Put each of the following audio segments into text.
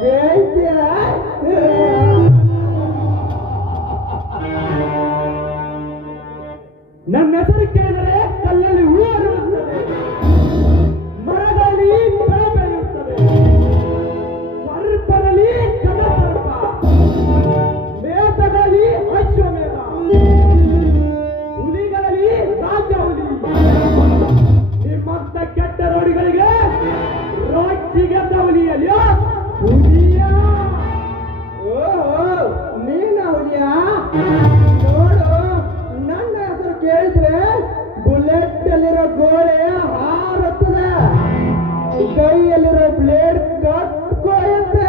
Ghê chưa? ಕೈಯಲ್ಲಿರೋ blade ಕಟ್ಕೊಳುತ್ತೆ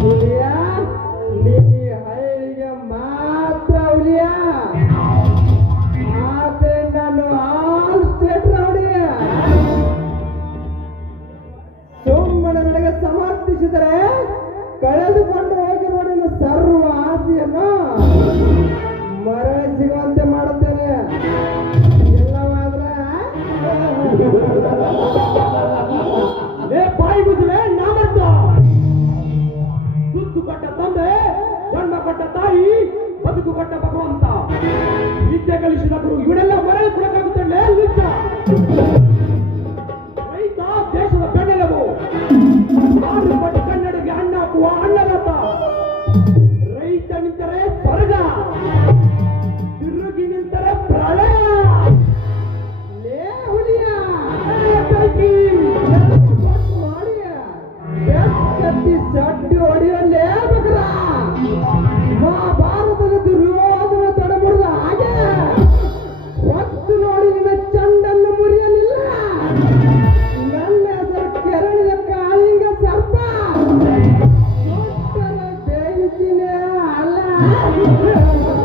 ಹುಲಿಯ ನಿನ್ನ ಹಳ್ಳಿಗೆ ಮಾತ್ರ ಹುಲಿಯ. ಮಾತ್ರ ನಾನು ಆಲ್ ಸ್ಟೇಟ್ ರೌಡಿಯ ಸೋಮಣ್ಣ ನನಗೆ ಸಮರ್ಥಿಸಿದರೆ ಕಳೆದುಕೊಂಡು ಹೋಗಿರುವ ನಿನ್ನ ಸರ್ವ ಆಸೆಯನ್ನು ಮರ ಸಿಗುವಂತೆ ಮಾಡುತ್ತೇನೆ. ಎಲ್ಲವಾದ್ರೆ ಕೊಟ್ಟ ತಾಯಿ, ಬದುಕು ಕೊಟ್ಟ ಭಗವಂತ. ವಿದ್ಯೆ ಕಲಿಸಿದ ಗುರು, ಇವರೆಲ್ಲ ಮರಳಿ ಕೊಡಕ್ಕಾಗುತ್ತೆ ರೈತ ದೇಶದ ಬೆನ್ನೆಲುಬು. ಆರು Yeah.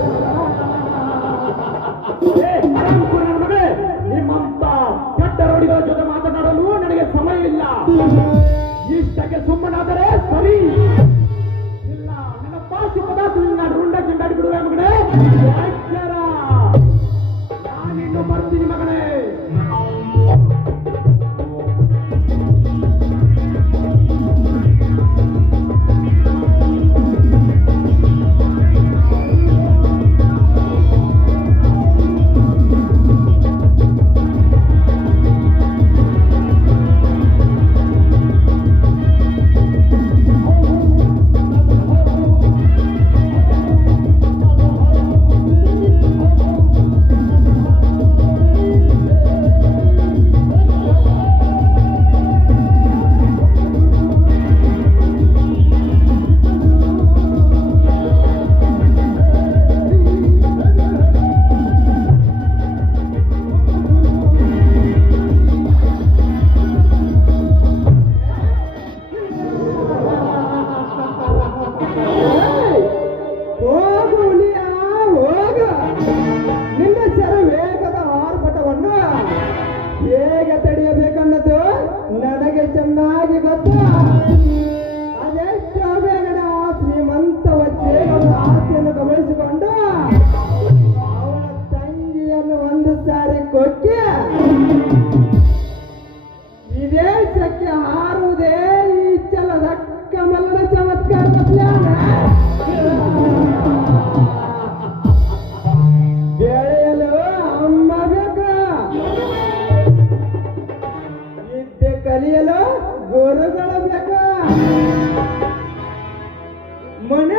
ಹೇಗೆ ತಡೆಯಬೇಕನ್ನದು ಕಲಿಯಲು ಗುರುಗಳ ಬೇಕ ಮನೆ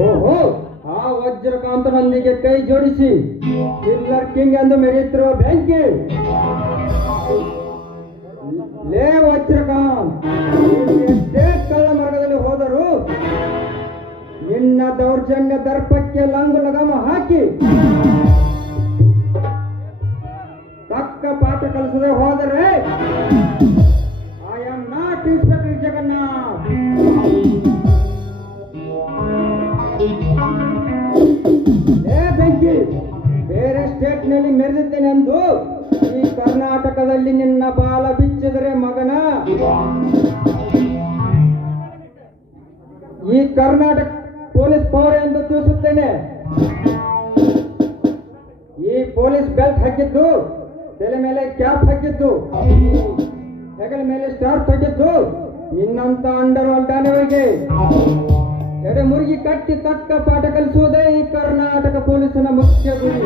ಓಹೋ, ಆ ವಜ್ರಕಾಂತನೊಂದಿಗೆ ಕೈ ಜೋಡಿಸಿ ಕಿಲ್ಲರ್ ಕಿಂಗ್ ಎಂದು ಮೆರೆಯುತ್ತಿರುವ ಬೆಂಕಿ ಲೇ ವಜ್ರಕಾಂತ್ ಎಷ್ಟೇ ಕಳ್ಳ ಮಾರ್ಗದಲ್ಲಿ ಹೋದರು ನಿನ್ನ ದೌರ್ಜನ್ಯ ದರ್ಪಕ್ಕೆ ಲಂಗು ಲಗಾಮ ಹಾಕಿ. ತಕ್ಕ ಪಾಠ ಕಲಿಸದೆ ಹೋದರೆ ಏ, ಬೆಂಕಿ, ಬೇರೆ ಸ್ಟೇಟ್ನಲ್ಲಿ ಮೆರೆದಿದ್ದೇನೆಂದು ಈ ಕರ್ನಾಟಕದಲ್ಲಿ ನಿನ್ನ ಬಾಲ ಬಿಚ್ಚಿದರೆ ಮಗನ. ಈ ಕರ್ನಾಟಕ ಪೊಲೀಸ್ ಪವರ್ ಎಂದು ತಿಳಿಸುತ್ತೇನೆ. ಈ ಪೊಲೀಸ್ ಬೆಲ್ಟ್ ಹಾಕಿದ್ದು, ತಲೆ ಮೇಲೆ ಕ್ಯಾಪ್ ಹಾಕಿದ್ದು, ಹೆಗಲ ಮೇಲೆ ಸ್ಟಾರ್ ಹಾಕಿದ್ದು, ನಿನ್ನಂತ ಅಂಡರ್ ವರ್ಲ್ಡ್ ಎಡೆ ಮುರುಗಿ ಕಟ್ಟಿ ತಕ್ಕ ಪಾಠ ಕಲಿಸುವುದೇ ಈ ಕರ್ನಾಟಕ ಪೊಲೀಸನ ಮುಖ್ಯ ಗುರಿ.